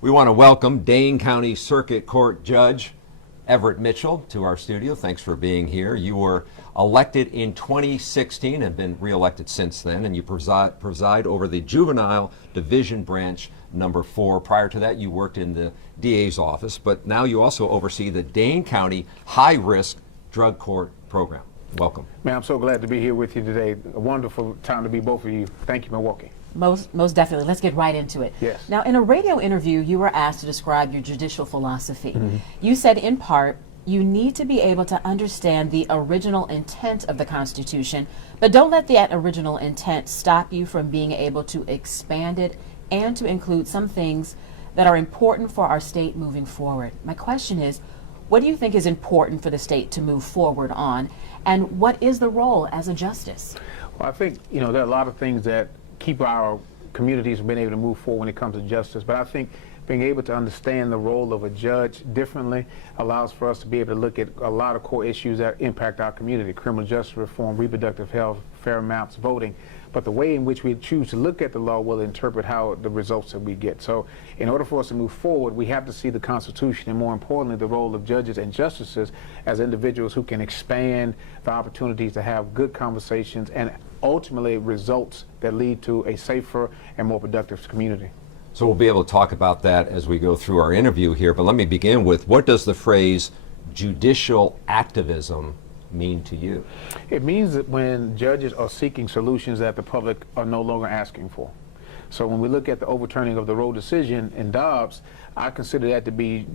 We want to welcome Dane County Circuit Court Judge Everett Mitchell to our studio. Thanks for being here. You were elected in 2016 and been reelected since then, and you preside over the Juvenile Division Branch number 4. Prior to that, you worked in the DA's office, but now you also oversee the Dane County High Risk Drug Court Program. Welcome. Man, I'm so glad to be here with you today. A wonderful time to be both of you. Thank you, Milwaukee. Most definitely. Let's get right into it. Yes. Now, in a radio interview, you were asked to describe your judicial philosophy. You said, in part, you need to be able to understand the original intent of the Constitution, but don't let that original intent stop you from being able to expand it and to include some things that are important for our state moving forward. My question is, what do you think is important for the state to move forward on, and what is the role as a justice? Well, I think, there are a lot of things that keep our communities from being able to move forward when it comes to justice, but I think being able to understand the role of a judge differently allows for us to be able to look at a lot of core issues that impact our community: criminal justice reform, reproductive health, fair amounts, voting. But the way in which we choose to look at the law will interpret how the results that we get. So in order for us to move forward, we have to see the Constitution, and more importantly, the role of judges and justices as individuals who can expand the opportunities to have good conversations and ultimately results that lead to a safer and more productive community. So we'll be able to talk about that as we go through our interview here, but let me begin with, what does the phrase judicial activism mean to you? It means that when judges are seeking solutions that the public are no longer asking for. So when we look at the overturning of the Roe decision in Dobbs, I consider that to be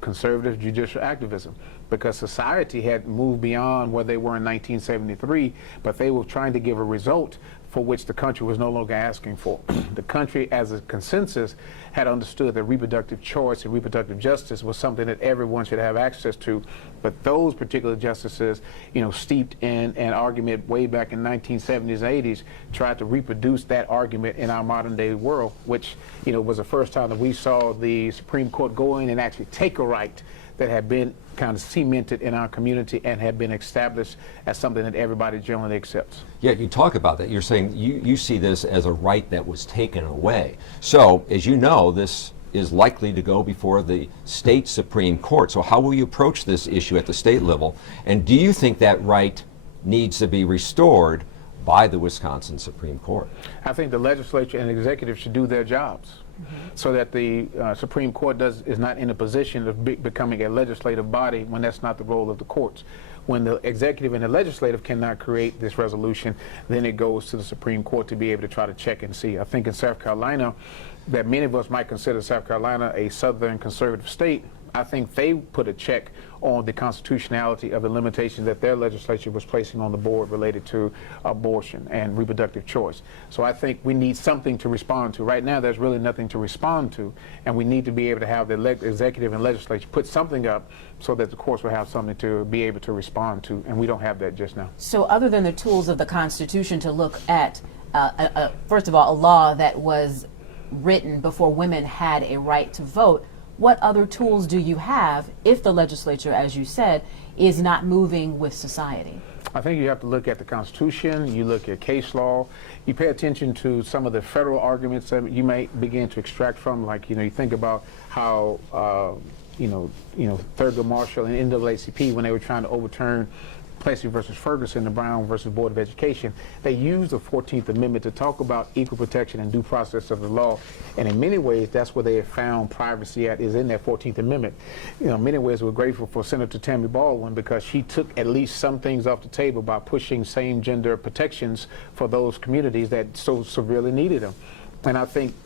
conservative judicial activism, because society had moved beyond where they were in 1973, but they were trying to give a result for which the country was no longer asking for. The country, as a consensus, had understood that reproductive choice and reproductive justice was something that everyone should have access to, but those particular justices, steeped in an argument way back in 1970s, 80s, tried to reproduce that argument in our modern day world, which, was the first time that we saw the Supreme Court go in and actually take a right that had been kind of cemented in our community and had been established as something that everybody generally accepts. Yeah, you talk about that. You're saying you see this as a right that was taken away. So, as you know, this is likely to go before the state Supreme Court. So how will you approach this issue at the state level? And do you think that right needs to be restored by the Wisconsin Supreme Court? I think the legislature and the executive should do their jobs, so that the Supreme Court is not in a position of becoming a legislative body when that's not the role of the courts. When the executive and the legislative cannot create this resolution, then it goes to the Supreme Court to be able to try to check and see. I think in South Carolina, that many of us might consider South Carolina a southern conservative state, I think they put a check on the constitutionality of the limitations that their legislature was placing on the board related to abortion and reproductive choice. So I think we need something to respond to. Right now, there's really nothing to respond to, and we need to be able to have the executive and legislature put something up so that the courts will have something to be able to respond to, and we don't have that just now. So other than the tools of the Constitution to look at, first of all, a law that was written before women had a right to vote, what other tools do you have if the legislature, as you said, is not moving with society? I think you have to look at the Constitution, you look at case law, you pay attention to some of the federal arguments that you may begin to extract from, like, you think about how, Thurgood Marshall and NAACP, when they were trying to overturn Plessy versus Ferguson, the Brown versus Board of Education, they used the 14th Amendment to talk about equal protection and due process of the law. And in many ways, that's where they have found privacy at, is in that 14th Amendment. In many ways, we're grateful for Senator Tammy Baldwin, because she took at least some things off the table by pushing same gender protections for those communities that so severely needed them. And I think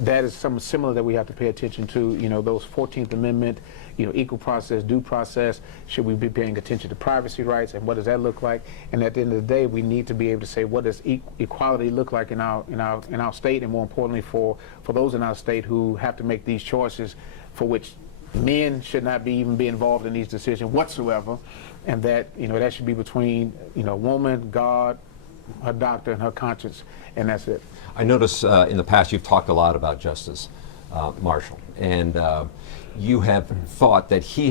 that is something similar that we have to pay attention to, those 14th Amendment, equal process, due process. Should we be paying attention to privacy rights, and what does that look like? And at the end of the day, we need to be able to say, what does equality look like in our state, and more importantly for those in our state who have to make these choices, for which men should not be involved in these decisions whatsoever, and that that should be between a woman, God, her doctor, and her conscience, and that's it. I notice in the past you've talked a lot about Justice Marshall, and you have thought that he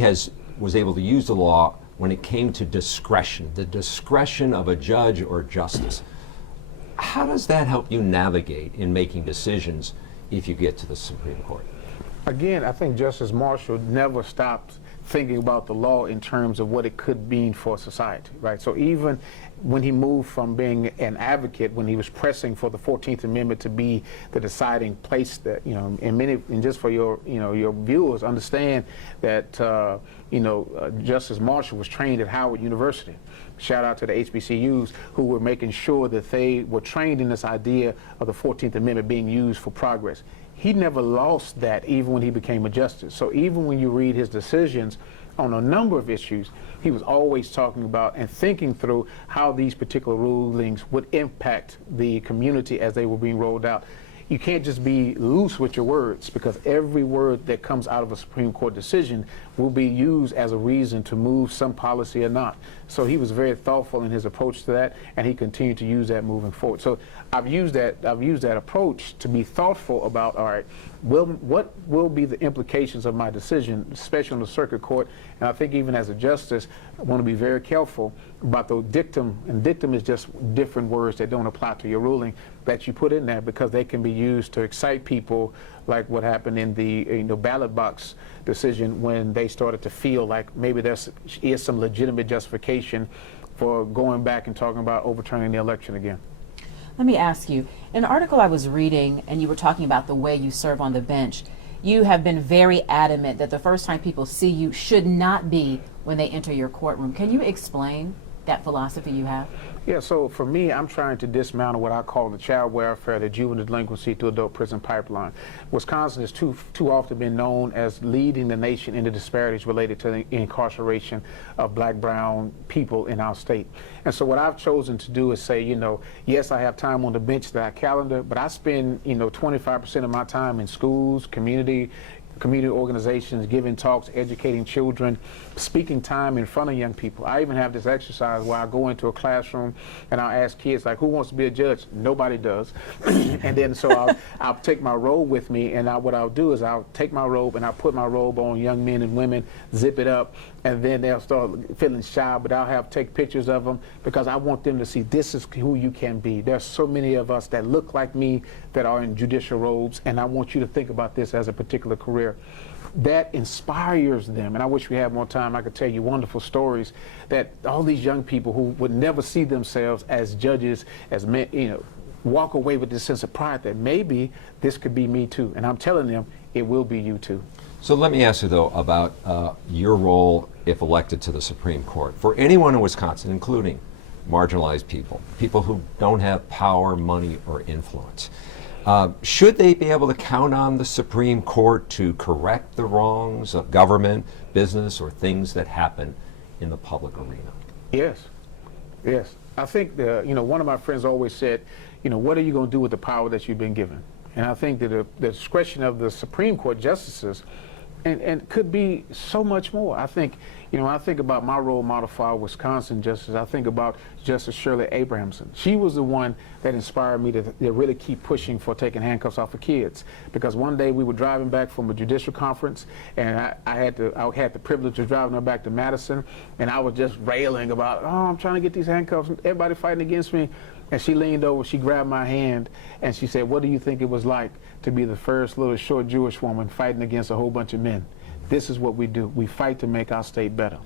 was able to use the law when it came to discretion, the discretion of a judge or justice. How does that help you navigate in making decisions if you get to the Supreme Court? Again, I think Justice Marshall never stopped thinking about the law in terms of what it could mean for society, right? So even when he moved from being an advocate, when he was pressing for the 14th Amendment to be the deciding place, that, and just for your, your viewers, understand that, Justice Marshall was trained at Howard University. Shout out to the HBCUs who were making sure that they were trained in this idea of the 14th Amendment being used for progress. He never lost that even when he became a justice. So even when you read his decisions on a number of issues, he was always talking about and thinking through how these particular rulings would impact the community as they were being rolled out. You can't just be loose with your words, because every word that comes out of a Supreme Court decision will be used as a reason to move some policy or not. So he was very thoughtful in his approach to that, and he continued to use that moving forward. So I've used that approach to be thoughtful about, all right, what will be the implications of my decision, especially on the circuit court. And I think even as a justice, I want to be very careful about the dictum, and dictum is just different words that don't apply to your ruling that you put in there, because they can be used to excite people, like what happened in the ballot box decision, when they started to feel like maybe there is some legitimate justification for going back and talking about overturning the election again. Let me ask you, in an article I was reading, and you were talking about the way you serve on the bench, you have been very adamant that the first time people see you should not be when they enter your courtroom. Can you explain that philosophy you have? Yeah, so for me, I'm trying to dismantle what I call the child welfare, the juvenile delinquency to adult prison pipeline. Wisconsin has too often been known as leading the nation in the disparities related to the incarceration of black, brown people in our state. And so what I've chosen to do is say, yes, I have time on the bench that I calendar, but I spend, 25% of my time in schools, community organizations, giving talks, educating children, speaking time in front of young people. I even have this exercise where I go into a classroom and I'll ask kids, like, who wants to be a judge? Nobody does. And then so I'll take my robe with me, and what I'll do is I'll take my robe and I'll put my robe on young men and women, zip it up, and then they'll start feeling shy, but I'll take pictures of them, because I want them to see this is who you can be. There's so many of us that look like me that are in judicial robes, and I want you to think about this as a particular career. That inspires them, and I wish we had more time. I could tell you wonderful stories that all these young people who would never see themselves as judges, as men, walk away with this sense of pride that maybe this could be me too. And I'm telling them it will be you too. So let me ask you, though, about your role if elected to the Supreme Court. For anyone in Wisconsin, including marginalized people who don't have power, money, or influence, should they be able to count on the Supreme Court to correct the wrongs of government, business, or things that happen in the public arena? Yes. Yes. I think, one of my friends always said, what are you going to do with the power that you've been given? And I think that the discretion of the Supreme Court justices and could be so much more. I think, I think about my role model for our Wisconsin justice. I think about Justice Shirley Abrahamson. She was the one that inspired me to really keep pushing for taking handcuffs off of kids. Because one day we were driving back from a judicial conference, and I had the privilege of driving her back to Madison, and I was just railing about, I'm trying to get these handcuffs, everybody fighting against me. And she leaned over, she grabbed my hand, and she said, what do you think it was like to be the first little short Jewish woman fighting against a whole bunch of men? This is what we do. We fight to make our state better.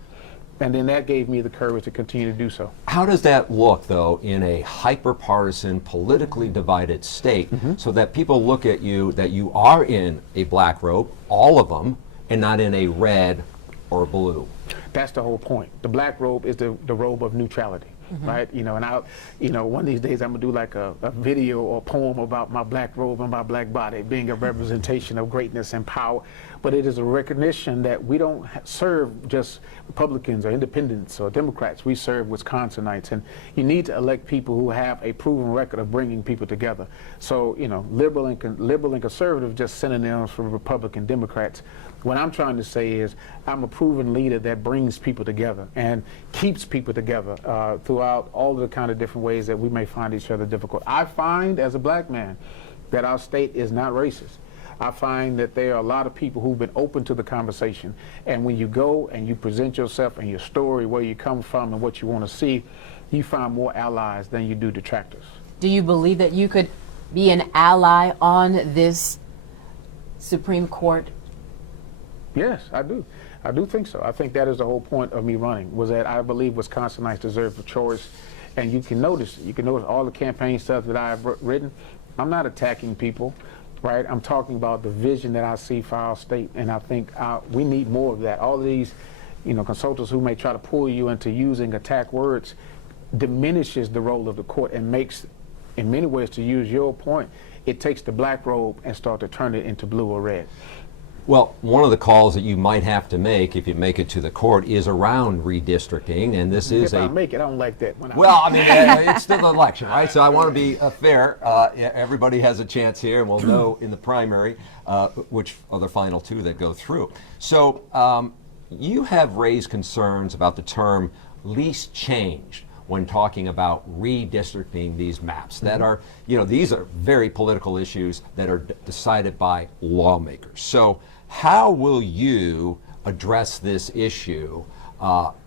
And then that gave me the courage to continue to do so. How does that look, though, in a hyper-partisan, politically divided state, so that people look at you, that you are in a black robe, all of them, and not in a red or blue? That's the whole point. The black robe is the robe of neutrality. Right, and one of these days I'm gonna do like a video or poem about my black robe and my black body being a representation of greatness and power. But it is a recognition that we don't serve just Republicans or independents or Democrats. We serve Wisconsinites, and you need to elect people who have a proven record of bringing people together. So liberal and conservative just synonyms for Republican Democrats. What I'm trying to say is I'm a proven leader that brings people together and keeps people together throughout all the kind of different ways that we may find each other difficult. I find as a black man that our state is not racist. I find that there are a lot of people who've been open to the conversation. And when you go and you present yourself and your story, where you come from and what you want to see, you find more allies than you do detractors. Do you believe that you could be an ally on this Supreme Court Yes, I do. I do think so. I think that is the whole point of me running, was that I believe Wisconsinites deserve a choice. And you can notice all the campaign stuff that I've written. I'm not attacking people, right? I'm talking about the vision that I see for our state, and I think we need more of that. All of these, consultants who may try to pull you into using attack words diminishes the role of the court and makes, in many ways, to use your point, it takes the black robe and start to turn it into blue or red. Well, one of the calls that you might have to make if you make it to the court is around redistricting, and this is If I make it, I don't like that. Well, I mean, it's still an election, right? So I want to be fair. Everybody has a chance here, and we'll know in the primary which are the final two that go through. So you have raised concerns about the term least change when talking about redistricting these maps that are, these are very political issues that are decided by lawmakers. So how will you address this issue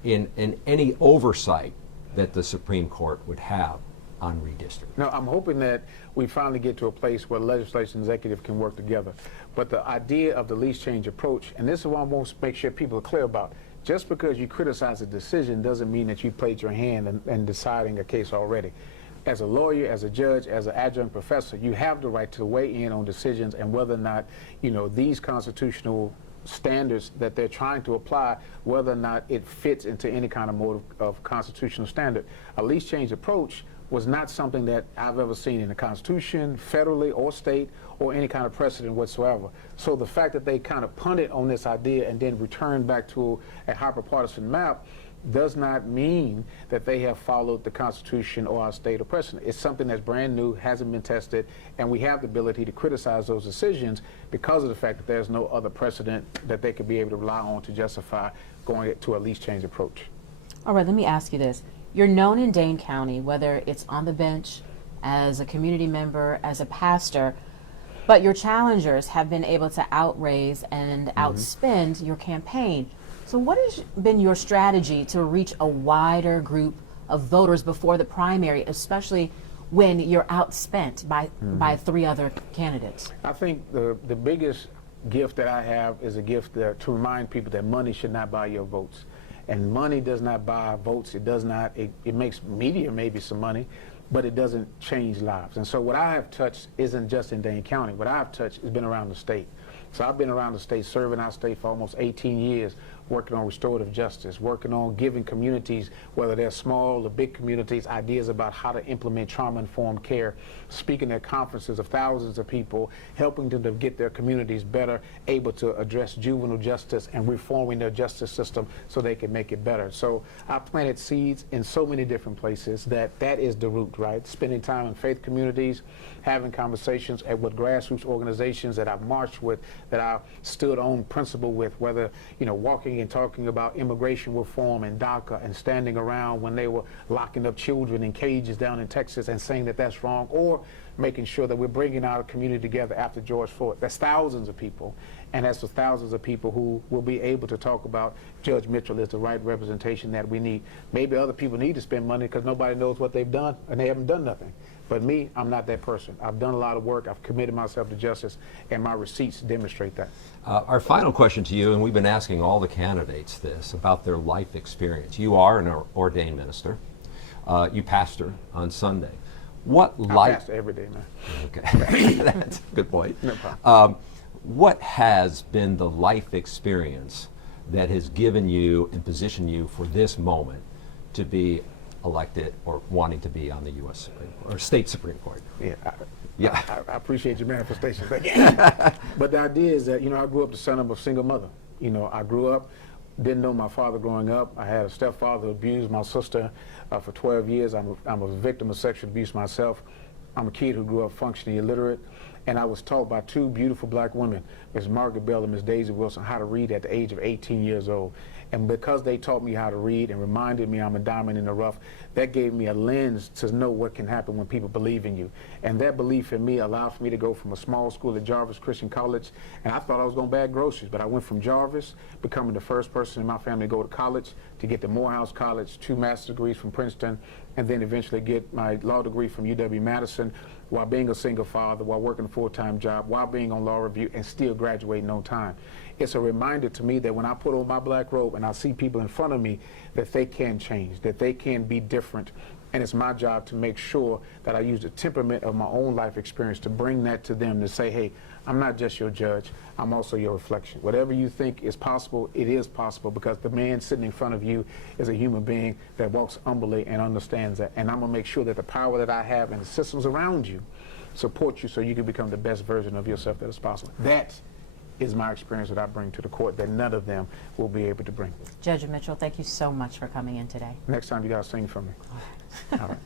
in any oversight that the Supreme Court would have on redistricting? No, I'm hoping that we finally get to a place where legislature and executive can work together. But the idea of the least change approach, and this is what I want to make sure people are clear about, just because you criticize a decision doesn't mean that you played your hand in deciding a case already. As a lawyer, as a judge, as an adjunct professor, you have the right to weigh in on decisions and whether or not, these constitutional standards that they're trying to apply, whether or not it fits into any kind of mode of constitutional standard. A least change approach was not something that I've ever seen in the Constitution, federally or state, or any kind of precedent whatsoever. So the fact that they kind of punted on this idea and then returned back to a hyperpartisan map does not mean that they have followed the Constitution or our state or precedent. It's something that's brand new, hasn't been tested, and we have the ability to criticize those decisions because of the fact that there's no other precedent that they could be able to rely on to justify going to a least change approach. All right, let me ask you this. You're known in Dane County, whether it's on the bench, as a community member, as a pastor, but your challengers have been able to outraise and outspend your campaign. So what has been your strategy to reach a wider group of voters before the primary, especially when you're outspent by three other candidates? I think the biggest gift that I have is a gift to remind people that money should not buy your votes. And money does not buy votes. It does not, it makes media maybe some money, but it doesn't change lives. And so what I have touched isn't just in Dane County. What I've touched has been around the state. So I've been around the state, serving our state for almost 18 years, working on restorative justice, working on giving communities, whether they're small or big communities, ideas about how to implement trauma-informed care, speaking at conferences of thousands of people, helping them to get their communities better, able to address juvenile justice and reforming their justice system so they can make it better. So I planted seeds in so many different places that is the root, right? Spending time in faith communities, having conversations with grassroots organizations that I've marched with, that I've stood on principle with, whether, walking and talking about immigration reform and DACA and standing around when they were locking up children in cages down in Texas and saying that that's wrong, or making sure that we're bringing our community together after George Floyd. That's thousands of people, and that's the thousands of people who will be able to talk about Judge Mitchell is the right representation that we need. Maybe other people need to spend money because nobody knows what they've done and they haven't done nothing. But me, I'm not that person. I've done a lot of work. I've committed myself to justice, and my receipts demonstrate that. Our final question to you, and we've been asking all the candidates this, about their life experience. You are an ordained minister. You pastor on Sunday. I pastor every day, man. Okay, that's a good point. No problem. What has been the life experience that has given you and positioned you for this moment to be elected or wanting to be on the U.S. Supreme Court or State Supreme Court? I appreciate your manifestation. But the idea is that, I grew up the son of a single mother. I grew up, didn't know my father growing up. I had a stepfather who abused my sister for 12 years. I'm a victim of sexual abuse myself. I'm a kid who grew up functionally illiterate. And I was taught by two beautiful black women, Ms. Margaret Bell and Ms. Daisy Wilson, how to read at the age of 18 years old. And because they taught me how to read and reminded me I'm a diamond in the rough, that gave me a lens to know what can happen when people believe in you. And that belief in me allowed for me to go from a small school at Jarvis Christian College, and I thought I was going to bag groceries, but I went from Jarvis, becoming the first person in my family to go to college, to get to Morehouse College, 2 master's degrees from Princeton, and then eventually get my law degree from UW-Madison, while being a single father, while working a full-time job, while being on law review, and still graduating graduating on time. It's a reminder to me that when I put on my black robe and I see people in front of me, that they can change, that they can be different. And it's my job to make sure that I use the temperament of my own life experience to bring that to them, to say, hey, I'm not just your judge, I'm also your reflection. Whatever you think is possible, it is possible, because the man sitting in front of you is a human being that walks humbly and understands that. And I'm gonna make sure that the power that I have and the systems around you support you so you can become the best version of yourself that is possible. That is my experience that I bring to the court that none of them will be able to bring. Judge Mitchell, thank you so much for coming in today. Next time you gotta sing for me. All right.